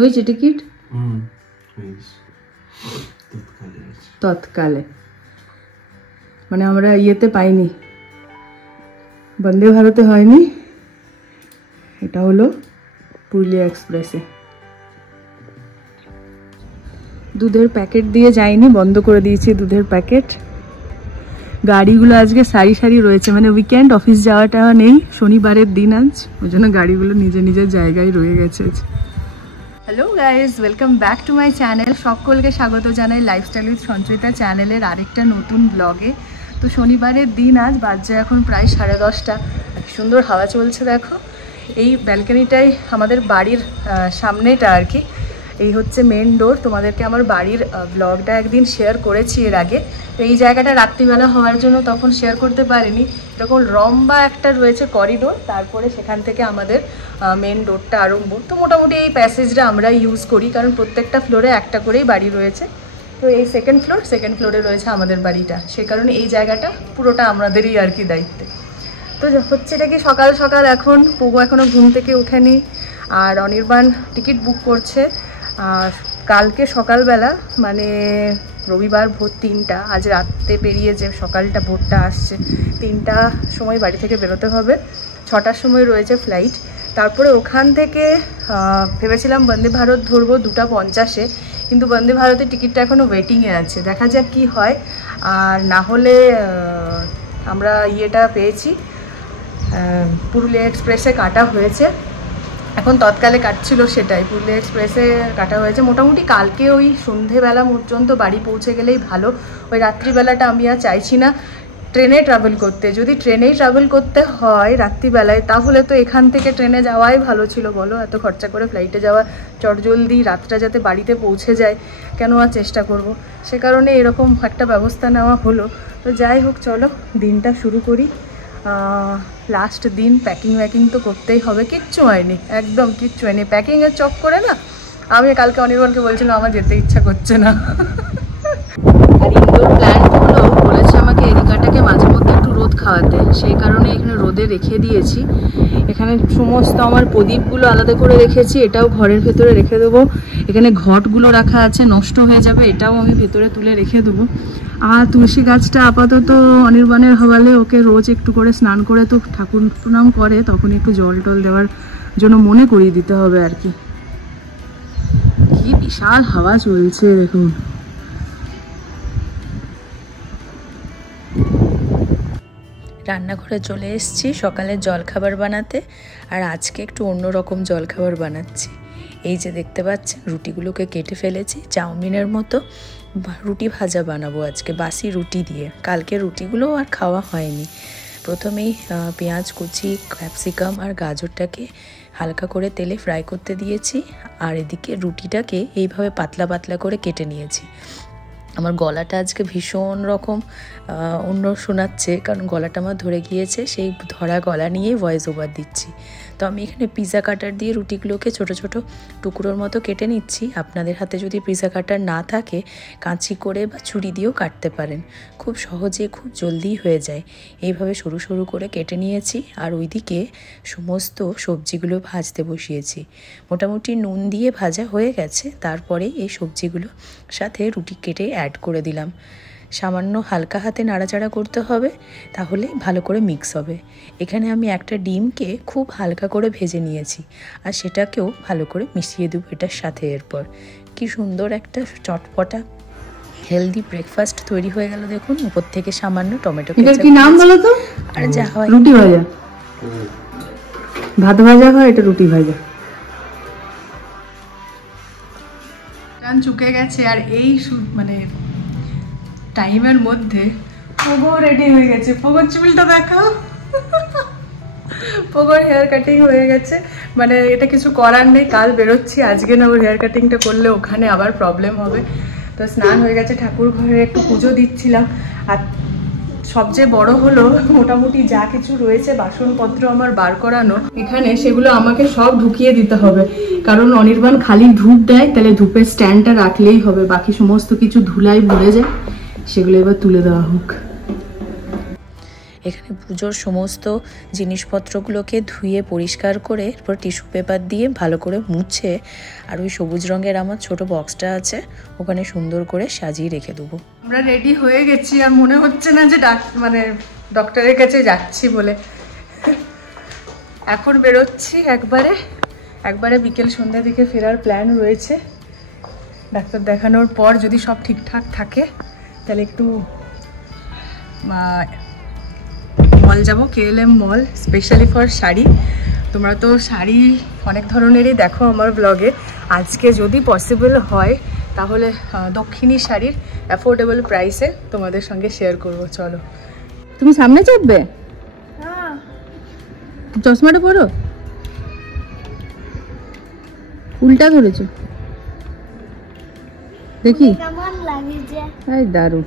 হয়েছে টিকিট? তৎকালে মানে আমরা ইয়েতে পাইনি, বন্দে ভারতে হয়নি, এটা হলো পুরুলিয়া এক্সপ্রেসে। দুধের প্যাকেট দিয়ে যায়নি, বন্ধ করে দিয়েছি দুধের প্যাকেট। গাড়িগুলো আজকে সারি সারি রয়েছে, মানে উইকেন্ড, অফিস যাওয়াটা নেই, শনিবারের দিন আজ, ওই জন্য গাড়িগুলো নিজের নিজের জায়গায় রয়ে গেছে। Hello guys, welcome back to my channel. সকলকে স্বাগত জানাই লাইফস্টাইল উইথ সঞ্চয়িতা চ্যানেলের আরেকটা নতুন ব্লগে। তো শনিবারের দিন আজ, বাজে এখন প্রায় 10:30। সুন্দর হাওয়া চলছে দেখো। এই ব্যালকনিটাই আমাদের বাড়ির সামনেটা আর কি, এই হচ্ছে মেন ডোর। তোমাদেরকে আমার বাড়ির ব্লগটা একদিন শেয়ার করেছি এর আগে। তো এই জায়গাটা রাত্রিবেলা হওয়ার জন্য তখন শেয়ার করতে পারিনি। এরকম লম্বা একটা রয়েছে করিডোর, তারপরে সেখান থেকে আমাদের মেন ডোরটা আরম্ভ। তো মোটামুটি এই প্যাসেজটা আমরা ইউজ করি, কারণ প্রত্যেকটা ফ্লোরে একটা করেই বাড়ি রয়েছে। তো এই সেকেন্ড ফ্লোরে রয়েছে আমাদের বাড়িটা, সে কারণে এই জায়গাটা পুরোটা আমাদেরই আর কি দায়িত্বে। তো হচ্ছে এটা কি, সকাল সকাল এখন পোগো এখনও ঘুম থেকে ওঠেনি, আর অনির্বাণ টিকিট বুক করছে। আর কালকে সকালবেলা, মানে রবিবার ভোর 3টা, আজ রাতে পেরিয়ে যে সকালটা ভোরটা আসছে, 3টার সময় বাড়ি থেকে বেরোতে হবে, 6টার সময় রয়েছে ফ্লাইট। তারপরে ওখান থেকে ভেবেছিলাম বন্দে ভারত ধরবো 2:50-এ, কিন্তু বন্দে ভারতের টিকিটটা এখনও ওয়েটিংয়ে আছে, দেখা যাক কি হয়। আর না হলে আমরা ইয়েটা পেয়েছি, পুরুলিয়া এক্সপ্রেসে কাটা হয়েছে। এখন তৎকালে কাটছিল সেটাই, পুরুলিয়া এক্সপ্রেসে কাটা হয়েছে। মোটামুটি কালকে ওই সন্ধেবেলা পর্যন্ত বাড়ি পৌঁছে গেলেই ভালো। ওই রাত্রিবেলাটা আমি আর চাইছি না ট্রেনে ট্রাভেল করতে। যদি ট্রেনেই ট্রাভেল করতে হয় রাত্রিবেলায়, তাহলে তো এখান থেকে ট্রেনে যাওয়াই ভালো ছিল, বলো? এত খরচা করে ফ্লাইটে যাওয়া, চটজলদি রাতটা যাতে বাড়িতে পৌঁছে যায়, কেন আর চেষ্টা করব? সে কারণে এরকম একটা ব্যবস্থা নেওয়া হলো। তো যাই হোক, চলো দিনটা শুরু করি। লাস্ট দিন, প্যাকিং তো করতেই হবে। কিচ্ছু হয়নি, একদম কিচ্ছু হয়নি। প্যাকিংয়ের চক করে না, আমি কালকে অনির্বাণকে বলছিলাম আমার যেতে ইচ্ছা করছে না। আর ইনডোর প্ল্যান্টগুলো বলেছে আমাকে এরিকাটাকে মাঝে মধ্যে একটু রোদ খাওয়াতে, সেই কারণে এখানে রোদে রেখে দিয়েছি। এখানে সমস্ত আমার প্রদীপগুলো আলাদা করে রেখেছি, এটাও ঘরের ভেতরে রেখে দেবো। এখানে ঘটগুলো রাখা আছে, নষ্ট হয়ে যাবে, এটাও আমি ভেতরে তুলে রেখে দেবো। আর তুলসী গাছটা আপাতত অনির্বাণের হওয়ালে ওকে রোজ একটু করে স্নান করে তো ঠাকুর প্রণাম করে, তখন একটু জল টল দেওয়ার জন্য মনে করিয়ে দিতে হবে আর কি। কি বিশাল হাওয়া চলছে দেখুন। রান্নাঘরে চলে এসেছি সকালের জলখাবার বানাতে, আর আজকে একটু অন্যরকম জলখাবার বানাচ্ছি। এই যে দেখতে পাচ্ছেন, রুটিগুলোকে কেটে ফেলেছি চাউমিনের মতো। রুটি ভাজা বানাবো আজকে, বাসি রুটি দিয়ে। কালকে রুটিগুলো আর খাওয়া হয়নি। প্রথমেই পেঁয়াজ কুচি, ক্যাপসিকাম আর গাজরটাকে হালকা করে তেলে ফ্রাই করতে দিয়েছি, আর এদিকে রুটিটাকে এইভাবে পাতলা পাতলা করে কেটে নিয়েছি। আমার গলাটা আজকে ভীষণ রকম অন্য শোনাচ্ছে, কারণ গলাটা আমার ধরে গিয়েছে, সেই ধরা গলা নিয়েই ভয়েস ওভার দিচ্ছি। তো আমি এখানে পিৎজা কাটার দিয়ে রুটিগুলোকে ছোট ছোট টুকরোর মতো কেটে নিচ্ছি। আপনাদের হাতে যদি পিৎজা কাটার না থাকে, কাঁচি করে বা ছুরি দিয়েও কাটতে পারেন, খুব সহজে খুব জলদি হয়ে যায়। এইভাবে সরু সরু করে কেটে নিয়েছি, আর ওইদিকে সমস্ত সবজিগুলো ভাজতে বসিয়েছি। মোটামুটি নুন দিয়ে ভাজা হয়ে গেছে। তারপরে এই সবজিগুলো সাথে রুটি কেটে অ্যাড করে দিলাম। সামান্য হালকা হাতে নাড়াচাড়া করতে হবে, তাহলে ভালো করে মিক্স হবে। এখানে আমি একটা ডিমকে খুব হালকা করে ভেজে নিয়েছি, আর সেটাকেও ভালো করে মিশিয়ে দেবো এটার সাথে। এরপর কি সুন্দর একটা চটপটা হেলদি ব্রেকফাস্ট তৈরি হয়ে গেল দেখুন। উপর থেকে সামান্য টমেটো কেচাপ। কি নাম বলো তো? আর যা হয়, রুটি ভাজা, ভাত ভাজা হয়, এটা রুটি ভাজা। চুকে গেছে, আর এই মানে টাইমের মধ্যে পোগো রেডি হয়ে গেছে। পোগোর চুলটা দেখো, পোগোর হেয়ার কাটিং হয়ে গেছে। মানে এটা কিছু করার নেই, কাল বেরোচ্ছি, আজকে না ওর হেয়ার কাটিংটা করলে ওখানে আবার প্রবলেম হবে। তো স্নান হয়ে গেছে, ঠাকুর ঘরে একটু পুজো দিচ্ছিলাম। আর সবচেয়ে বড় হলো, মোটামুটি যা কিছু রয়েছে বাসনপত্র আমার বার করানো এখানে, সেগুলো আমাকে সব ঢুকিয়ে দিতে হবে, কারণ অনির্বাণ খালি ধূপ দেয়, তাহলে ধূপের স্ট্যান্ডটা রাখলেই হবে, বাকি সমস্ত কিছু ধুলাই ভরে যায়, সেগুলো এবার তুলে দেওয়া হোক। এখানে পুজোর সমস্ত জিনিসপত্রগুলোকে ধুয়ে পরিষ্কার করে এরপর টিস্যু পেপার দিয়ে ভালো করে মুছে আর ওই সবুজ রঙের আমার ছোট বক্সটা আছে ওখানে সুন্দর করে সাজিয়ে রেখে দেবো। আমরা রেডি হয়ে গেছি আর মনে হচ্ছে না যে মানে ডক্টরের কাছে যাচ্ছি বলে। এখন বেরোচ্ছি একবারে বিকেল সন্ধ্যা দিকে ফেরার প্ল্যান রয়েছে। ডাক্তার দেখানোর পর যদি সব ঠিকঠাক থাকে তাহলে একটু মল যাবো, KLM mall, specially for sari. তোমরা তো শাড়ি অনেক ধরনেরই দেখো আমার ব্লগে। আজকে যদি পসিবল হয় তাহলে দক্ষিণী শাড়ির অ্যাফোর্ডেবল প্রাইসে তোমাদের সঙ্গে শেয়ার করবো। চলো। তুমি সামনে চাপবে? চশমাটা পরো, উল্টা ধরেছো দেখি। দারুণ।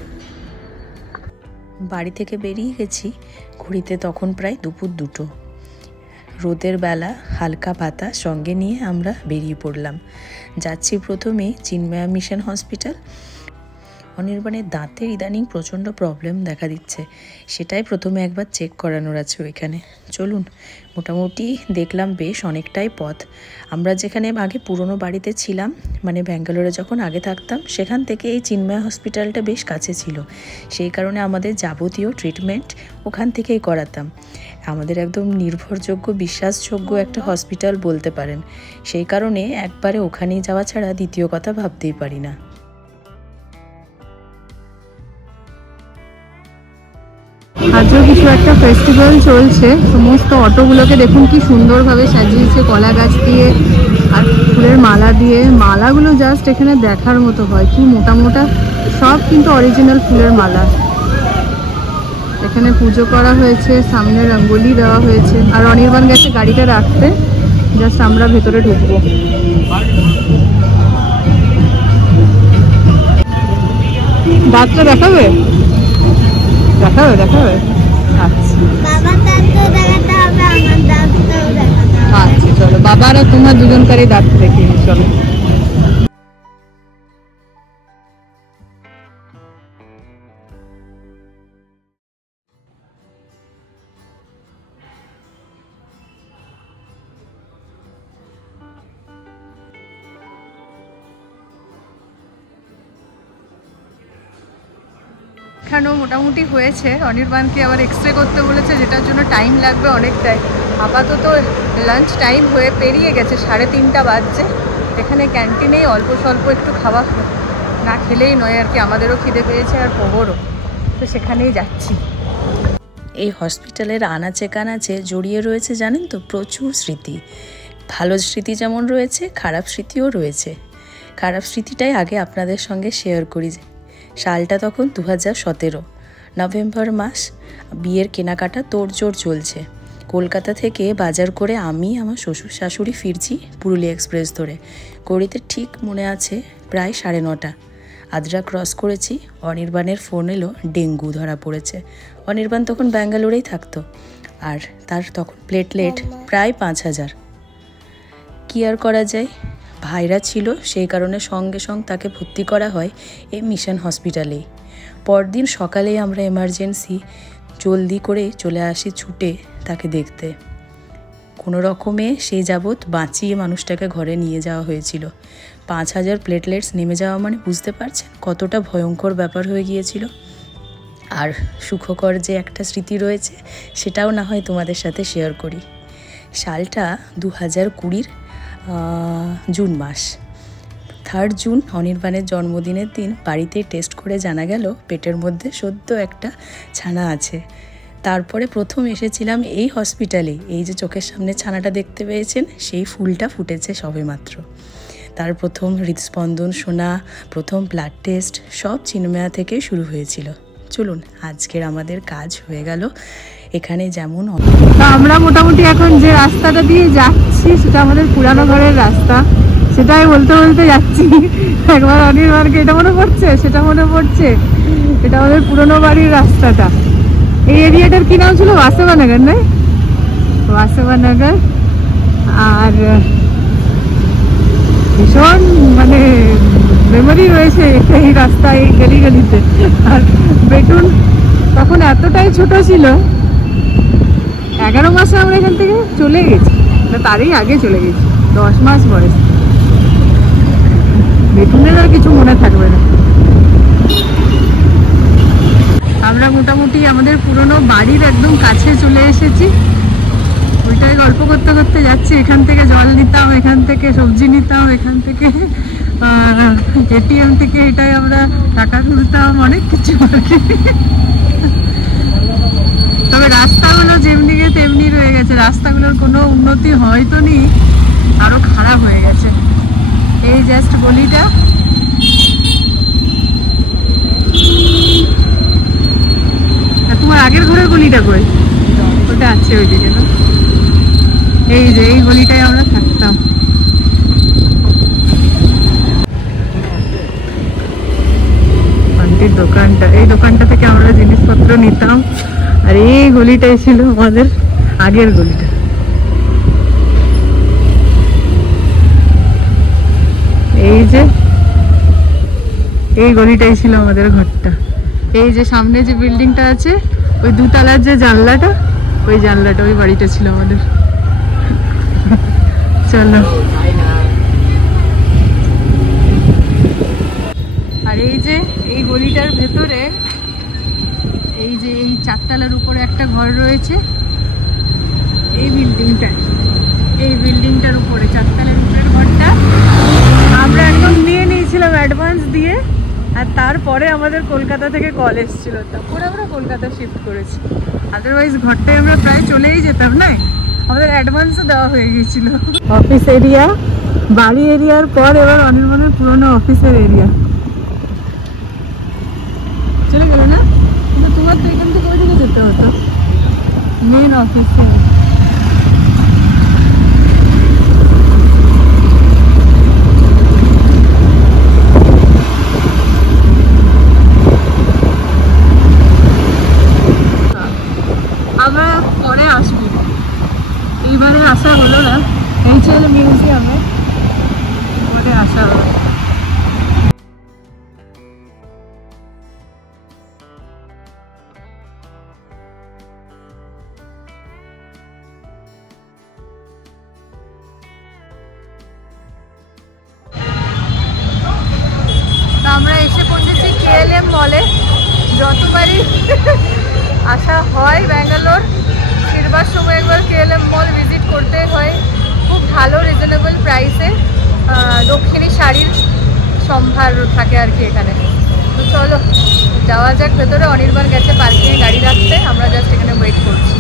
বাড়ি থেকে বেরিয়ে গেছি, ঘুরিতে তখন প্রায় দুপুর 2টো। রোদের বেলা, হালকা বাতাস সঙ্গে নিয়ে আমরা বেরিয়ে পড়লাম। যাচ্ছি প্রথমে চিন্ময়া মিশন হসপিটাল। অনির্বাণের দাঁতের ইদানিং প্রচণ্ড প্রবলেম দেখা দিচ্ছে, সেটাই প্রথমে একবার চেক করানোর আছে ওইখানে। চলুন। মোটামুটি দেখলাম বেশ অনেকটাই পথ। আমরা যেখানে আগে পুরনো বাড়িতে ছিলাম, মানে ব্যাঙ্গালোরে যখন আগে থাকতাম, সেখান থেকে এই চিন্ময়া হসপিটালটা বেশ কাছে ছিল। সেই কারণে আমাদের যাবতীয় ট্রিটমেন্ট ওখান থেকেই করাতাম। আমাদের একদম নির্ভরযোগ্য, বিশ্বাসযোগ্য একটা হসপিটাল বলতে পারেন। সেই কারণে একবারে ওখানেই যাওয়া ছাড়া দ্বিতীয় কথা ভাবতেই পারি না। আজও কিছু একটা ফেস্টিভ্যাল চলছে। সমস্ত অটোগুলোকে দেখুন কি সুন্দরভাবে সাজিয়েছে কলা গাছ দিয়ে আর ফুলের মালা দিয়ে। মালাগুলো জাস্ট এখানে দেখার মতো হয়, কি মোটা মোটা, সব কিন্তু অরিজিনাল ফুলের মালা। এখানে পুজো করা হয়েছে, সামনে রঙ্গোলি দেওয়া হয়েছে। আর অনির্বাণ গেছে গাড়িটা রাখতে, জাস্ট আমরা ভেতরে ঢুকবো। দাঁতটা দেখাবে? দেখাবে? আচ্ছা চলো, বাবার আর তোমার দুজনকারই দাঁত দেখিয়ে চলো। এখানেও মোটামুটি হয়েছে। অনির্বাণকে আবার এক্সরে করতে বলেছে, যেটার জন্য টাইম লাগবে অনেকটাই। আপাতত লাঞ্চ টাইম হয়ে পেরিয়ে গেছে, 3:30 বাজছে। এখানে ক্যান্টিনেই অল্প স্বল্প একটু খাওয়া না খেলেই নয় আর কি। আমাদেরও খিদে পেয়েছে আর প্রবরও, তো সেখানেই যাচ্ছি। এই হসপিটালের আনাচে কানাচে জড়িয়ে রয়েছে জানেন তো প্রচুর স্মৃতি। ভালো স্মৃতি যেমন রয়েছে, খারাপ স্মৃতিও রয়েছে। খারাপ স্মৃতিটাই আগে আপনাদের সঙ্গে শেয়ার করি। সালটা তখন 2017 নভেম্বর মাস। বিয়ের কেনাকাটা তোড়জোড় চলছে। কলকাতা থেকে বাজার করে আমি আমার শ্বশুর শাশুড়ি ফিরছি পুরুলিয়া এক্সপ্রেস ধরে। ঘড়িতে ঠিক মনে আছে প্রায় 9:30। আদ্রা ক্রস করেছি, অনির্বাণের ফোন এলো, ডেঙ্গু ধরা পড়েছে। অনির্বাণ তখন ব্যাঙ্গালোরেই থাকতো, আর তার তখন প্লেটলেট প্রায় 5000। কী আর করা যায়, ভাইরা ছিল, সেই কারণে সঙ্গে সঙ্গে তাকে ভর্তি করা হয় এই মিশন হসপিটালেই। পরদিন সকালেই আমরা এমার্জেন্সি জলদি করে চলে আসি ছুটে তাকে দেখতে। কোনো রকমে সেই যাবৎ বাঁচিয়ে মানুষটাকে ঘরে নিয়ে যাওয়া হয়েছিল। 5000 প্লেটলেটস নেমে যাওয়া মানে বুঝতে পারছেন কতটা ভয়ঙ্কর ব্যাপার হয়ে গিয়েছিল। আর সুখকর যে একটা স্মৃতি রয়েছে, সেটাও না হয় তোমাদের সাথে শেয়ার করি। সালটা 2020 জুন মাস। 3 জুন অনির্বাণের জন্মদিনের দিন বাড়িতে টেস্ট করে জানা গেল পেটের মধ্যে সদ্য একটা ছানা আছে। তারপরে প্রথম এসেছিলাম এই হসপিটালে। এই যে চোখের সামনে ছানাটা দেখতে পেয়েছেন, সেই ফুলটা ফুটেছে সবেমাত্র। তার প্রথম হৃদস্পন্দন শোনা, প্রথম ব্লাড টেস্ট সব চিন্ময়া থেকে শুরু হয়েছিল। চলুন, আজকের আমাদের কাজ হয়ে গেল। এখানে যেমন আমরা মোটামুটি এখন যে রাস্তাটা দিয়ে যাচ্ছি সেটা আমাদের পুরানো ঘরের রাস্তা। সেটাই বলতে বলতে যাচ্ছি। একবার অনির্বাণকে এটা মনে পড়ছে, সেটা মনে পড়ছে। এটা আমাদের পুরনো বাড়ির রাস্তাটা। এই এরিয়াটার কি নাম ছিল? বাসেবানগর, না? বাসেবানগর। আর ভীষণ মানে মেমোরি রয়েছে এই রাস্তায়, এই গলি গলিতে। আর বেটুন তখন এতটাই ছোট ছিল 11 মাসে আমরা এখান থেকে চলে গেছি, তারই আগে চলে গেছি, 10 মাস বয়স। বেটুনের আর কিছু মনে থাকবে না। আমরা মোটামুটি আমাদের পুরনো বাড়ির একদম কাছে চলে এসেছি। ওইটাই গল্প করতে করতে যাচ্ছি। এখান থেকে জল নিতাম, এখান থেকে সবজি নিতাম, এখান থেকে এটিএম থেকে এটাই আমরা টাকা তুলতাম, অনেক কিছু আর কি। তবে রাস্তাগুলো যেমনি গিয়ে তেমনি রয়ে গেছে, রাস্তাগুলোর কোনো উন্নতি হয়তো নি, আরো খারাপ হয়ে গেছে। এই জাস্ট গলিটা, তোমার আগের ঘরের গলিটা কই? ওটা আছে ওইদিকে না? এই যে এই গলিটায় আমরা থাকতাম। আন্টির দোকানটা, এই দোকানটা থেকে আমরা জিনিসপত্র নিতাম। আর এই গলিটাই ছিল আমাদের আগের গলিটা। এই যে এই গলিটাই ছিল আমাদের ঘরটা। এই যে সামনে যে বিল্ডিংটা আছে, ওই দুতলার যে জানলাটা, ওই জানলাটা, ওই বাড়িটা ছিল আমাদের। চলো। আর এই যে এই গলিটার ভেতরে এই যে এই 4 তলার উপরে একটা ঘর রয়েছে, এই বিল্ডিংটায়, এই বিল্ডিংটার উপরে 4 তলার উপরের ঘরটা আমরা একদম নিয়ে নিয়েছিলাম অ্যাডভান্স দিয়ে। আর তারপরে আমাদের কলকাতা থেকে কল এসেছিল, তারপরে আমরা কলকাতা শিফট করেছি। আদারওয়াইজ ঘরটায় আমরা প্রায় চলেই যেতাম না, আমাদের অ্যাডভান্সও দেওয়া হয়ে গিয়েছিল। অফিস এরিয়া, বাড়ি এরিয়ার পর এবার অনির্বাণের পুরোনো অফিসের এরিয়া চলে গেল না? কিন্তু তোমার তো এখান থেকে ওইদিকে যেতে হতো মেন অফিসে। আমরা পরে আসবো, এইবারে আসা হলো না। এই ছিল মিউজিয়ামে, পরে আসা হলো। আমরা এসে পৌঁছেছি KLM মলে। যতবারই আসা হয় ব্যাঙ্গালোর, ফিরবার সময় একবার KLM মল ভিজিট করতে হয়। খুব ভালো রিজনেবল প্রাইসে দক্ষিণী শাড়ির সম্ভার থাকে আর কি এখানে। তো চলো যাওয়া যাক ভেতরে। অনির্বাণ গেছে পার্কিংয়ে গাড়ি রাখতে, আমরা জাস্ট এখানে ওয়েট করছি।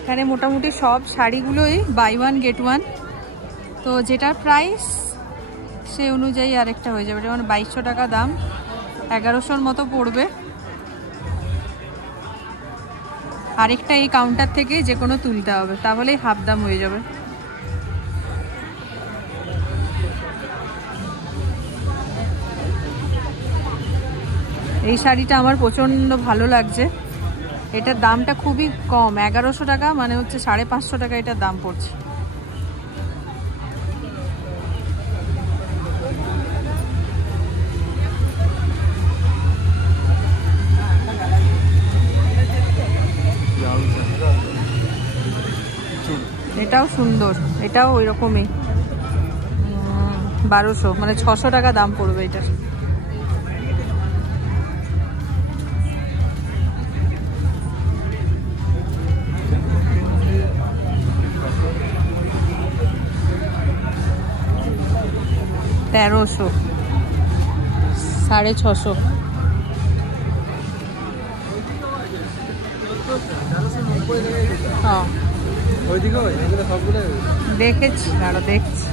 এখানে মোটামুটি সব শাড়িগুলোই বাই 1 গেট 1, তো যেটার প্রাইস সে অনুযায়ী আরেকটা হয়ে যাবে। যেমন 2200 টাকা দাম, 1100-র মতো পড়বে। আরেকটা এই কাউন্টার থেকে যে কোনো তুলতে হবে, তাহলেই হাফ দাম হয়ে যাবে। এই শাড়িটা আমার প্রচণ্ড ভালো লাগছে। এটার দামটা খুবই কম, 1100 টাকা, মানে হচ্ছে 550 টাকা এটার দাম পড়ছে। এটাও সুন্দর, এটাও ওই রকমই 1200, মানে 600 টাকা দাম পড়বে এটার। $1300, 650। হ্যাঁ দেখেছি, আরো দেখছি।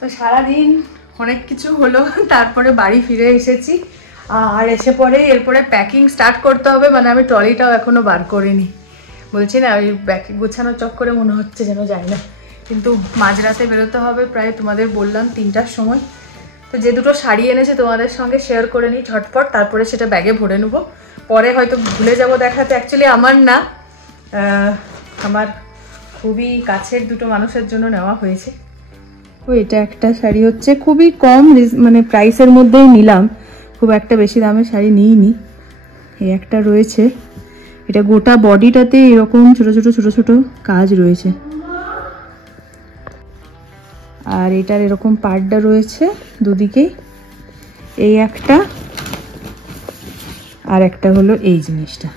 তো সারাদিন অনেক কিছু হলো, তারপরে বাড়ি ফিরে এসেছি। আর এসে পরে এরপরে প্যাকিং স্টার্ট করতে হবে, মানে আমি ট্রলিটাও এখনও বার করিনি। বলছি না ওই ব্যাগে গোছানোর চক্করে মনে হচ্ছে যেন যাই না, কিন্তু মাঝরাতে বেরোতে হবে, প্রায় তোমাদের বললাম 3টার সময়। তো যে দুটো শাড়ি এনেছে তোমাদের সঙ্গে শেয়ার করে নিই ঝটপট, তারপরে সেটা ব্যাগে ভরে নেবো। পরে হয়তো ভুলে যাব দেখাতে, অ্যাকচুয়ালি আমার না, আমার খুবই কাছের দুটো মানুষের জন্য নেওয়া হয়েছে। তো এটা একটা শাড়ি হচ্ছে খুবই কম মানে প্রাইসের মধ্যেই নিলাম, খুব একটা বেশি দামের শাড়ি নিইনি। এই একটা রয়েছে, এটা গোটা বডিটাতে এরকম ছোট ছোট ছোট ছোট কাজ রয়েছে, আর এটার এরকম পাড়টা রয়েছে দুদিকেই। এই একটা, আর একটা হলো এই জিনিসটা।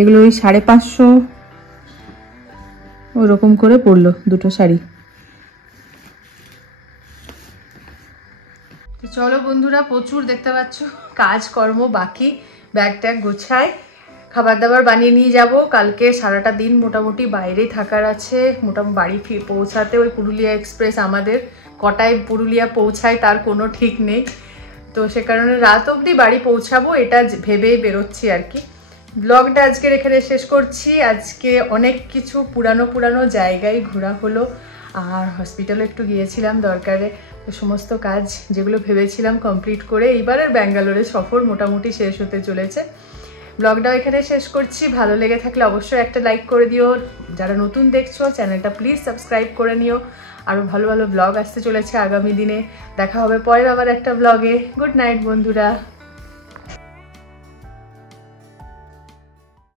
এগুলো ওই 550 ওরকম করে পড়লো দুটো শাড়ি। তো চলো বন্ধুরা, প্রচুর দেখতে পাচ্ছ কাজকর্ম বাকি, ব্যাগ ট্যাগ গোছায়, খাবার দাবার বানিয়ে নিয়ে যাব। কালকে সারাটা দিন মোটামুটি বাইরেই থাকার আছে, মোটামুটি বাড়ি পৌঁছাতে ওই পুরুলিয়া এক্সপ্রেস আমাদের কটায় পুরুলিয়া পৌঁছায় তার কোনো ঠিক নেই। তো সে কারণে রাত অবধি বাড়ি পৌঁছাবো এটা ভেবেই বেরোচ্ছি আর কি। ব্লগটা আজকের এখানে শেষ করছি। আজকে অনেক কিছু পুরানো জায়গায় ঘোরা হলো, আর হসপিটালে একটু গিয়েছিলাম দরকারে। তো সমস্ত কাজ যেগুলো ভেবেছিলাম কমপ্লিট করে এইবারের ব্যাঙ্গালোরের সফর মোটামুটি শেষ হতে চলেছে। ব্লগটাও এখানে শেষ করছি। ভালো লেগে থাকলে অবশ্যই একটা লাইক করে দিও। যারা নতুন দেখছো চ্যানেলটা প্লিজ সাবস্ক্রাইব করে নিও। আরও ভালো ভালো ব্লগ আসতে চলেছে আগামী দিনে। দেখা হবে পরের আবার একটা ব্লগে। গুড নাইট বন্ধুরা।